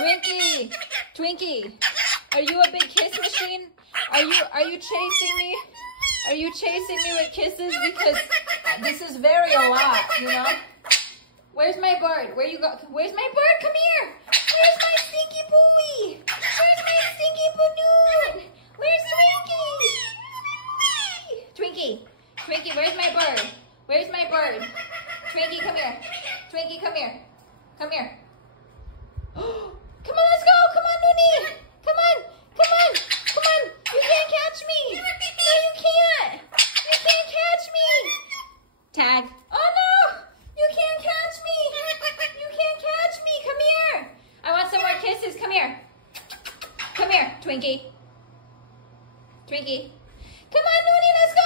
Twinkie! Twinkie! Are you a big kiss machine? Are you chasing me? Are you chasing me with kisses? Because this is very a lot, you know? Where's my bird? Where you go? Where's my bird? Come here! Where's my stinky pooey? Where's my stinky poo-noon? Where's Twinkie? Twinkie! Twinkie, where's my bird? Where's my bird? Twinkie, come here. Twinkie, come here. Come here. Come on, let's go! Come on, Noonie! Come on! Come on! Come on! You can't catch me! No, you can't! You can't catch me! Tag. Oh no! You can't catch me! You can't catch me! Come here! I want some more kisses. Come here. Come here, Twinkie. Twinkie. Come on, Noonie, let's go!